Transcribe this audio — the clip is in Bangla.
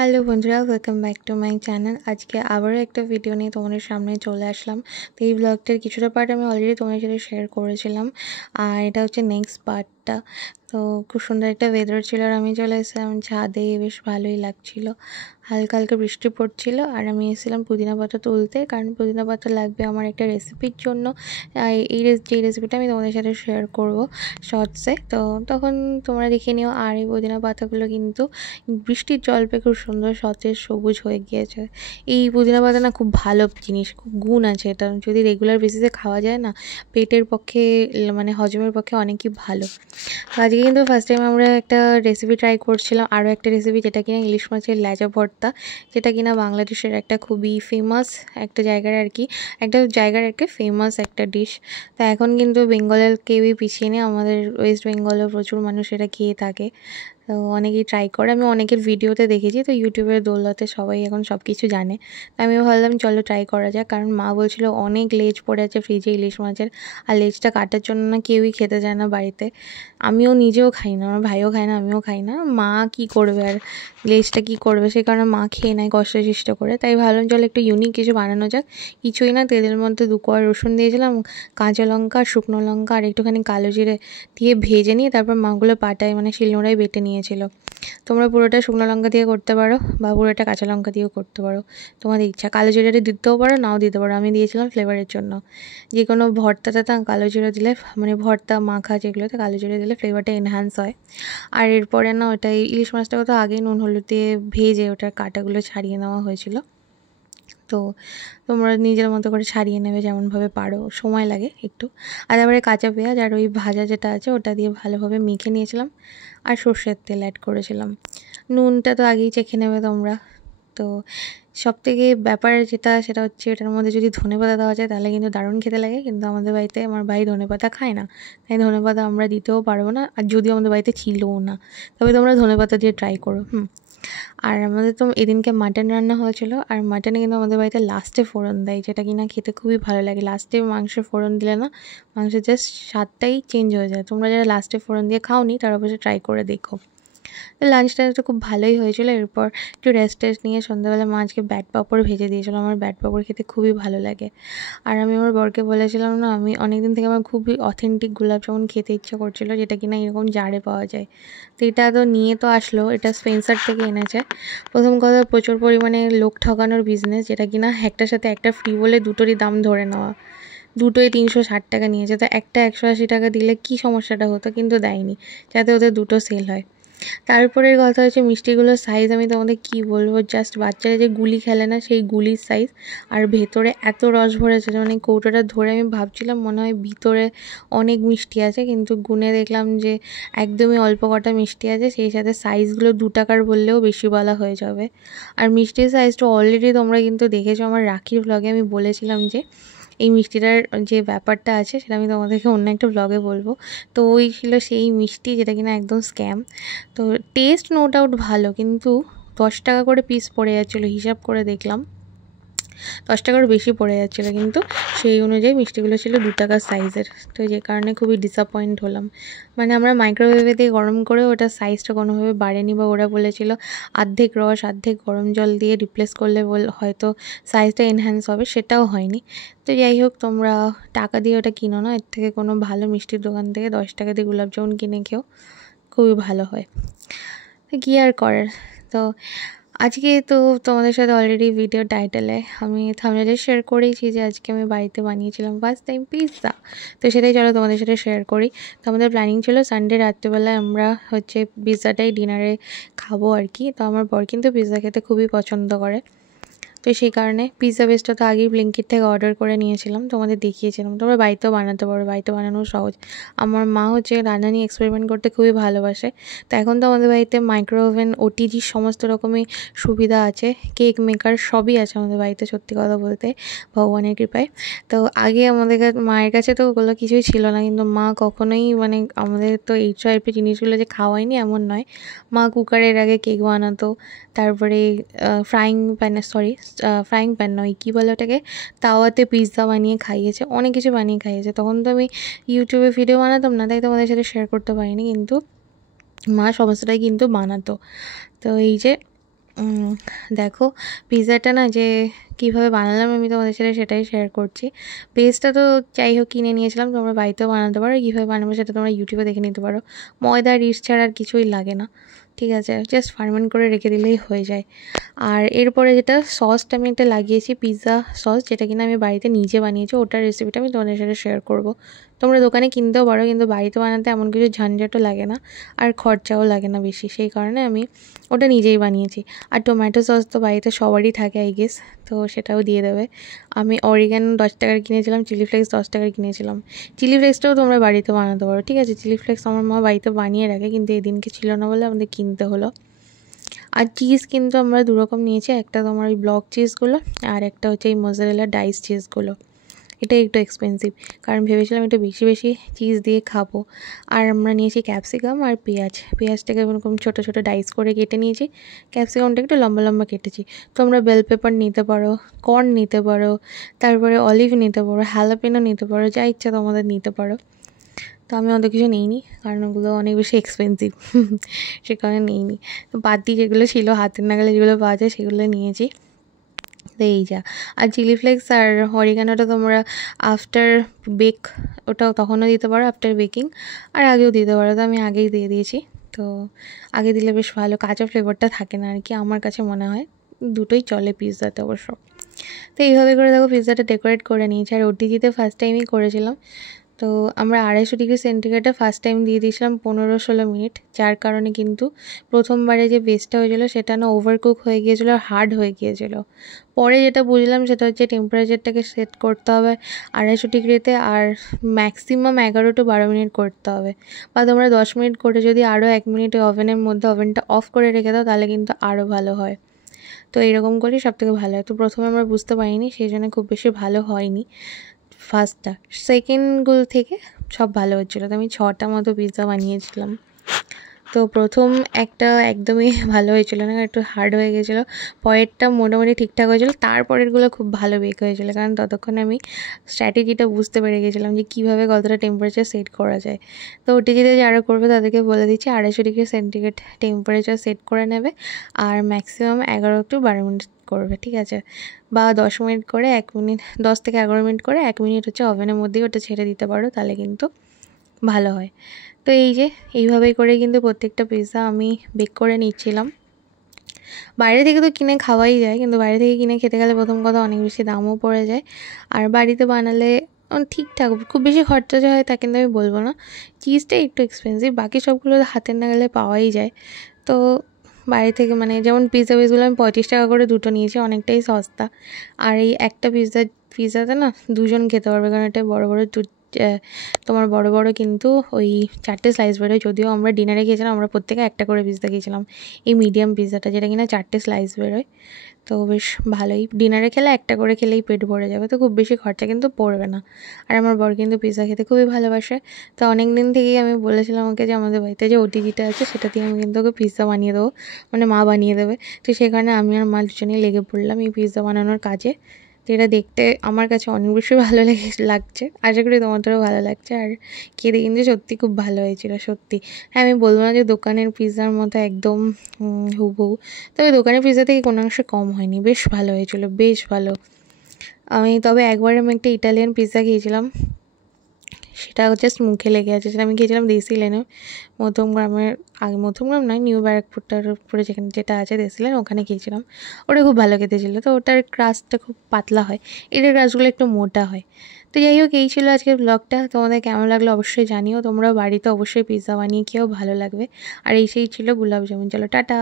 হ্যালো বন্ধুরা, welcome back to my channel. আজকে আবারও একটা ভিডিও নিয়ে তোমাদের সামনে চলে আসলাম। তো এই ব্লগটার কিছুটা পার্ট আমি অলরেডি তোমাদের সাথে শেয়ার করেছিলাম, আর এটা হচ্ছে নেক্সট পার্টটা। তো খুব সুন্দর একটা ওয়েদার ছিল আর আমি চলে এসেছিলাম ছাদে। বেশ ভালোই লাগছিল, হালকা হালকা বৃষ্টি পড়ছিল। আর আমি এসেছিলাম পুদিনা পাতা তুলতে, কারণ পুদিনা পাতা লাগবে আমার একটা রেসিপির জন্য। যে রেসিপিটা আমি তোমাদের সাথে শেয়ার করব শর্টসে, তো তখন তোমরা দেখে নিও। আর এই পুদিনা পাতাগুলো কিন্তু বৃষ্টির জল পেয়ে খুব সুন্দর সতেজ সবুজ হয়ে গিয়েছে। এই পুদিনা পাতা না খুব ভালো জিনিস, খুব গুণ আছে এটা। যদি রেগুলার বেসিসে খাওয়া যায় না, পেটের পক্ষে মানে হজমের পক্ষে অনেকই ভালো। তো আজকে কিন্তু ফার্স্ট টাইম আমরা একটা রেসিপি ট্রাই করছিলাম, আরও একটা রেসিপি, যেটা কিনা ইলিশ মাছের ল্যাজা ভর্তা, যেটা কিনা বাংলাদেশের একটা খুবই ফেমাস একটা জায়গার আর কি ফেমাস একটা ডিশ। তো এখন কিন্তু বেঙ্গলের কেউই পিছিয়ে নেই, আমাদের ওয়েস্ট বেঙ্গলেও প্রচুর মানুষ এটা খেয়ে থাকে। তো অনেকেই ট্রাই করে, আমি অনেকের ভিডিওতে দেখেছি। তো ইউটিউবের দৌলতে সবাই এখন সব কিছু জানে। তো আমিও ভাবলাম চলো ট্রাই করা যাক, কারণ মা বলছিল অনেক লেজ পড়ে আছে ফ্রিজে ইলিশ মাছের, আর লেজটা কাটার জন্য না কেউই খেতে যায় না বাড়িতে। আমিও নিজেও খাই না, আমার ভাইও খায় না, আমিও খাই না। মা কি করবে আর, লেজটা কি করবে, সেই কারণে মা খেয়ে নেয় কষ্ট সৃষ্ট করে। তাই ভাবলাম চলো একটু ইউনিক কিছু বানানো যাক। কিছুই না, তেলের মধ্যে 2 কোয়া রসুন দিয়েছিলাম, কাঁচা লঙ্কা, শুকনো লঙ্কা আর একটুখানি কালো জিরে দিয়ে ভেজে নিয়ে তারপর মাগুলো পাটায় মানে শিলনোড়ায় বেটে নিয়েছিল। তোমরা পুরোটা শুকনো লঙ্কা দিয়ে করতে পারো বা পুরোটা কাঁচা লঙ্কা দিয়েও করতে পারো, তোমাদের ইচ্ছা। কালো জিরাটা দিতেও পারো, নাও দিতে পারো। আমি দিয়েছিলাম ফ্লেভারের জন্য। যে কোনো ভর্তাটাতে কালো জিরা দিলে, মানে ভর্তা মাখা যেগুলোতে কালো জিরা দিলে ফ্লেভারটা এনহ্যান্স হয়। আর এরপরে না ওটাই ইলিশ মাছটাকে তো আগেই নুন হলুদ দিয়ে ভেজে ওটার কাঁটাগুলো ছাড়িয়ে নেওয়া হয়েছিল। তো তোমরা নিজের মতো করে ছাড়িয়ে নেবে যেমনভাবে পারো, সময় লাগে একটু। আর তারপরে কাঁচা পেঁয়াজ আর ওই ভাজা যেটা আছে ওটা দিয়ে ভালোভাবে মেখে নিয়েছিলাম, আর সর্ষের তেল অ্যাড করেছিলাম। নুনটা তো আগেই চেখে নেবে তোমরা। তো সবথেকে ব্যাপার যেটা, সেটা হচ্ছে এটার মধ্যে যদি ধনেপাতা দেওয়া যায় তাহলে কিন্তু দারুণ খেতে লাগে, কিন্তু আমাদের বাড়িতে আমার ভাই ধনেপাতা খায় না, তাই ধনেপাতা আমরা দিতেও পারবো না। আর যদিও আমাদের বাড়িতে ছিলও না, তবে তোমরা ধনেপাতা দিয়ে ট্রাই করো। আর আমাদের তো এদিনকে মাটন রান্না হয়েছিল, আর মাটনে কিন্তু আমাদের বাড়িতে লাস্টে ফোড়ন দেয়, যেটা কিনা খেতে খুবই ভালো লাগে। লাস্টে মাংসে ফোড়ন দিলে না মাংসের জাস্ট স্বাদটাই চেঞ্জ হয়ে যায়। তোমরা যারা লাস্টে ফোড়ন দিয়ে খাওনি তারা অবশ্যই ট্রাই করে দেখো। লাঞ্চটা তো খুব ভালোই হয়েছিল। এরপর একটু রেস্ট নিয়ে সন্ধ্যাবেলা মা আজকে ব্যাট পাঁপড় ভেজে দিয়েছিলো। আমার ব্যাট পাঁপড় খেতে খুবই ভালো লাগে। আর আমি আমার বরকে বলেছিলাম না, আমি অনেকদিন থেকে আমার খুবই অথেন্টিক গোলাপ জামুন খেতে ইচ্ছে করছিলো, যেটা কিনা এরকম জারে পাওয়া যায়। তো এটা তো নিয়ে তো আসলো, এটা স্পেন্সার থেকে এনেছে। প্রথম কথা, প্রচুর পরিমাণে লোক ঠকানোর বিজনেস, যেটা কিনা একটার সাথে একটা ফ্রি বলে দুটোরই দাম ধরে নেওয়া। দুটোই 360 টাকা নিয়েছে, তো একটা 180 টাকা দিলে কি সমস্যাটা হতো, কিন্তু দেয়নি, যাতে ওদের দুটো সেল হয়। তারপরের কথা হচ্ছে মিষ্টিগুলোর সাইজ আমি তোমাদের কি বলবো, জাস্ট বাচ্চারা যে গুলি খেলে না সেই গুলির সাইজ। আর ভেতরে এত রস ভরেছে, মানে কৌটোটা ধরে আমি ভাবছিলাম মনে হয় ভিতরে অনেক মিষ্টি আছে, কিন্তু গুনে দেখলাম যে একদমই অল্প কটা মিষ্টি আছে। সেই সাথে সাইজগুলো 2 টাকার বললেও বেশি বলা হয়ে যাবে। আর মিষ্টির সাইজটা অলরেডি তোমরা কিন্তু দেখেছো আমার রাখির ভ্লগে, আমি বলেছিলাম যে এই মিষ্টিটার যে ব্যাপারটা আছে সেটা আমি তোমাদেরকে অন্য একটা ব্লগে বলবো। তো ওই ছিল সেই মিষ্টি, যেটা কিনা একদম স্ক্যাম। তো টেস্ট নো ডাউট ভালো, কিন্তু 10 টাকা করে পিস পড়ে যাচ্ছিলো, হিসাব করে দেখলাম 10 টাকারও বেশি পড়ে যাচ্ছিলো, কিন্তু সেই অনুযায়ী মিষ্টিগুলো ছিল 2 টাকার সাইজের। তো যে কারণে খুবই ডিসঅ্যাপয়েন্ট হলাম। মানে আমরা মাইক্রোওয়েভে দিয়ে গরম করে ওটা সাইজটা কোনোভাবে বাড়েনি, বা ওরা বলেছিল অর্ধেক রস অর্ধেক গরম জল দিয়ে রিপ্লেস করলে হয়তো সাইজটা এনহ্যান্স হবে, সেটাও হয়নি। তো যাই হোক, তোমরা টাকা দিয়ে ওটা কিনো না, এর থেকে কোনো ভালো মিষ্টির দোকান থেকে 10 টাকা দিয়ে গোলাপ জামুন কিনে খেও, খুবই ভালো হয়। কী আর করার। তো আজকে তো তোমাদের সাথে অলরেডি ভিডিও টাইটেলে আমি থাম্বনেলে শেয়ার করেইছি যে আজকে আমি বাড়িতে বানিয়েছিলাম ফার্স্ট টাইম পিৎজা। তো সেটাই চলো তোমাদের সাথে শেয়ার করি। তো আমাদের প্ল্যানিং ছিল সানডে রাত্রেবেলায় আমরা হচ্ছে পিৎজাটাই ডিনারে খাবো আর কি। তো আমার বর কিন্তু পিৎজা খেতে খুবই পছন্দ করে, তো সেই কারণে পিৎজা বেসটা তো আগেই ব্লিঙ্কিট থেকে অর্ডার করে নিয়েছিলাম, তোমাদের দেখিয়েছিলাম। তোমরা বাড়িতেও বানাতে পারো, বাড়িতে বানানো সহজ। আমার মা হচ্ছে রান্না নিয়ে এক্সপেরিমেন্ট করতে খুবই ভালোবাসে। তো এখন তো আমাদের বাড়িতে মাইক্রো ওভেন, ওটিজি সমস্ত রকমই সুবিধা আছে, কেক মেকার সবই আছে আমাদের বাড়িতে, সত্যি কথা বলতে ভগবানের কৃপায়। তো আগে আমাদের মায়ের কাছে তো ওগুলো কিছুই ছিল না, কিন্তু মা কখনোই মানে আমাদের তো এই টাইপের জিনিসগুলো যে খাওয়ায়নি এমন নয়। মা কুকারের আগে কেক বানাতো, তারপরে ফ্রাইং প্যান নয়, কী বলে ওটাকে, তাওয়াতে পিৎজা বানিয়ে খাইয়েছে, অনেক কিছু বানিয়ে খাইয়েছে। তখন তো আমি ইউটিউবে ভিডিও বানাতাম না, তাই তোমাদের সাথে শেয়ার করতে পারিনি, কিন্তু মা সমস্তটাই কিন্তু বানাতো। তো এই যে দেখো পিৎজাটা না যে কীভাবে বানালাম আমি তোমাদের সাথে সেটাই শেয়ার করছি। পেস্টটা তো যাই হোক কিনে নিয়েছিলাম, তোমরা বাড়িতেও বানাতে পারো। কীভাবে বানাবো সেটা তোমরা ইউটিউবে দেখে নিতে পারো। ময়দা ইস্ট ছাড়া আর কিছুই লাগে না, ঠিক আছে, জাস্ট ফার্মেন্ট করে রেখে দিলেই হয়ে যায়। আর এরপরে যেটা সসটা আমি একটা লাগিয়েছি, পিৎজা সস, যেটা কিনা আমি বাড়িতে নিজে বানিয়েছি। ওটার রেসিপিটা আমি তোমাদের সাথে শেয়ার করব। তোমরা দোকানে কিনতেও পারো, কিন্তু বাড়িতে বানাতে এমন কিছু ঝঞ্ঝাটও লাগে না আর খরচাও লাগে না বেশি, সেই কারণে আমি ওটা নিজেই বানিয়েছি। আর টমেটো সস তো বাড়িতে সবারই থাকে আই গেস, তো সেটাও দিয়ে দেবে। আমি অরিগ্যানো 10 টাকার কিনেছিলাম, চিলি ফ্লেক্স 10 টাকার কিনেছিলাম। চিলি ফ্লেক্সটাও তোমরা বাড়িতে বানাতে পারো, ঠিক আছে। চিলি ফ্লেক্স আমার মা বাড়িতে বানিয়ে রাখে, কিন্তু এদিনকে ছিল না বলে আমাদের কিনতে হলো। আর চিজ কিন্তু আমরা দুরকম নিয়েছি, একটা তোমার ওই ব্লক চিজগুলো আর একটা হচ্ছে এই মোজারেলা ডাইস চিজগুলো। এটা একটু এক্সপেন্সিভ, কারণ ভেবেছিলাম একটু বেশি বেশি চিজ দিয়ে খাবো। আর আমরা নিয়েছি ক্যাপসিকাম আর পেঁয়াজটাকে এরকম ছোটো ছোটো ডাইস করে কেটে নিয়েছি। ক্যাপসিকামটা একটু লম্বা লম্বা কেটেছি। তোমরা বেল পেপার নিতে পারো, কর্ন নিতে পারো, তারপরে অলিভ নিতে পারো, হ্যালাপেনো নিতে পারো, যা ইচ্ছা তোমাদের নিতে পারো। তো আমি অত কিছু নিইনি, কারণ ওগুলো অনেক বেশি এক্সপেন্সিভ, সে কারণে নিইনি। তো বাদ দিয়ে যেগুলো ছিল হাতের নাগালে যেগুলো পাওয়া যায় সেগুলো নিয়েছি। তো এই যা। আর চিলি ফ্লেক্স আর অরিগানোটা তোমরা আফটার বেক, ওটাও তখনও দিতে পারো আফটার বেকিং, আর আগেও দিতে পারো। তো আমি আগেই দিয়ে দিয়েছি। তো আগে দিলে বেশ ভালো কাঁচা ফ্লেভারটা থাকে না আর কি, আমার কাছে মনে হয়। দুটোই চলে পিৎজাতে অবশ্য। তো এইভাবে করে দেখো পিৎজাটা ডেকোরেট করে নিয়েছি। আর ওটিজিতে ফার্স্ট টাইমই করেছিলাম। তো আমরা 250 ডিগ্রি সেন্টিগ্রেডে ফার্স্ট টাইম দিয়ে দিয়েছিলাম 15-16 মিনিট, যার কারণে কিন্তু প্রথমবারে যে বেসটা হয়েছিলো সেটা না ওভারকুক হয়ে গিয়েছিলো আর হার্ড হয়ে গিয়েছিলো। পরে যেটা বুঝলাম সেটা হচ্ছে টেম্পারেচারটাকে সেট করতে হবে 250 ডিগ্রিতে, আর ম্যাক্সিমাম 11-12 মিনিট করতে হবে। বা তোমরা 10 মিনিট করে যদি আরও 1 মিনিট ওভেনের মধ্যে ওভেনটা অফ করে রেখে দাও, তাহলে কিন্তু আরও ভালো হয়। তো এইরকম করেই সবথেকে ভালো হয়। তো প্রথমে আমরা বুঝতে পারিনি, সেই জন্য খুব বেশি ভালো হয়নি ফার্স্টটা। সেকেন্ডগুলো থেকে সব ভালো হচ্ছিলো। তো আমি 6টা মতো পিৎজা বানিয়েছিলাম। তো প্রথম একটা একদমই ভালো হয়েছিল না, একটু হার্ড হয়ে গেছিলো। পরেরটা মোটামুটি ঠিকঠাক হয়েছিলো, তারপরেরগুলো খুব ভালো বেক হয়েছিলো, কারণ ততক্ষণে আমি স্ট্র্যাটেজিটা বুঝতে পেরে গেছিলাম যে কীভাবে কতটা টেম্পারেচার সেট করা যায়। তো ওটিজিতে যারা করবে তাদেরকে বলে দিচ্ছি 250 ডিগ্রি সেন্টিগ্রেড টেম্পারেচার সেট করে নেবে, আর ম্যাক্সিমাম 11-12 মিনিট করবে, ঠিক আছে। বা 10 মিনিট করে 1 মিনিট, 10 থেকে 11 মিনিট করে 1 মিনিট হচ্ছে ওভেনের মধ্যেই ওটা ছেড়ে দিতে পারো, তাহলে কিন্তু ভালো হয়। তো এই যে এইভাবেই করে কিন্তু প্রত্যেকটা পিৎজা আমি বেক করে নিচ্ছিলাম। বাইরে থেকে তো কিনে খাওয়াই যায়, কিন্তু বাইরে থেকে কিনে খেতে গেলে প্রথম কথা অনেক বেশি দামও পড়ে যায়। আর বাড়িতে বানালে ঠিকঠাক, খুব বেশি খরচা যে হয় তা কিন্তু আমি বলবো না। চিজটা একটু এক্সপেন্সিভ, বাকি সবগুলো হাতের নাগালে পাওয়াই যায়। তো বাইরে থেকে মানে যেমন পিৎজা বেসগুলো আমি 35 টাকা করে দুটো নিয়েছি, অনেকটাই সস্তা। আর এই একটা পিৎজাতে না দুজন খেতে পারবে, কারণ এটা বড় বড় তোমার বড় বড় কিন্তু ওই 4টে স্লাইস বেরোয়। যদিও আমরা ডিনারে খেয়েছিলাম, আমরা প্রত্যেকে একটা করে পিৎজা খেয়েছিলাম, এই মিডিয়াম পিৎজাটা, যেটা কিনা 4টে স্লাইস বেরোয়। তো বেশ ভালোই, ডিনারে খেলে একটা করে খেলেই পেট ভরে যাবে, তো খুব বেশি খরচা কিন্তু পড়বে না। আর আমার বর কিন্তু পিৎজা খেতে খুবই ভালোবাসে। তো অনেক দিন থেকেই আমি বলেছিলাম ওকে যে আমাদের বাড়িতে যে ওটিজিটা আছে সেটা দিয়ে আমি কিন্তু ওকে পিৎজা বানিয়ে দেবো, মানে মা বানিয়ে দেবে। তো সেখানে আমি আর মা দুজনেই লেগে পড়লাম এই পিৎজা বানানোর কাজে। তো এটা দেখতে আমার কাছে অনেক বেশি ভালো লাগছে, আশা করি তোমাদেরও ভালো লাগছে। আর খেতে কিন্তু সত্যি খুব ভালো হয়েছিল, সত্যি। হ্যাঁ, আমি বলবো না যে দোকানের পিৎজার মতো একদম হুবহু, তবে দোকানের পিৎজা থেকে কোনো অংশে কম হয়নি, বেশ ভালো হয়েছিল, বেশ ভালো। তবে একবার আমি একটা ইটালিয়ান পিৎজা খেয়েছিলাম, সেটা জাস্ট মুখে লেগে আছে। সেটা আমি খেয়েছিলাম দেশি লেনে, মধ্যমগ্রামের, আগে মধ্যমগ্রাম নয়, নিউ ব্যারাকপুরটার উপরে যেখানে যেটা আছে দেশি লেন, ওখানে খেয়েছিলাম। ওটা খুব ভালো খেতে ছিল। তো ওটার ক্রাস্টটা খুব পাতলা হয়, এটার ক্রাস্টগুলো একটু মোটা হয়। তো যাই হোক, এই ছিল আজকের ব্লগটা। তোমাদের কেমন লাগলো অবশ্যই জানিও। তোমরাও বাড়িতে অবশ্যই পিৎজা বানিয়ে খেয়েও, ভালো লাগবে। আর এই সেই ছিল গুলাব জামুন। চলো টাটা।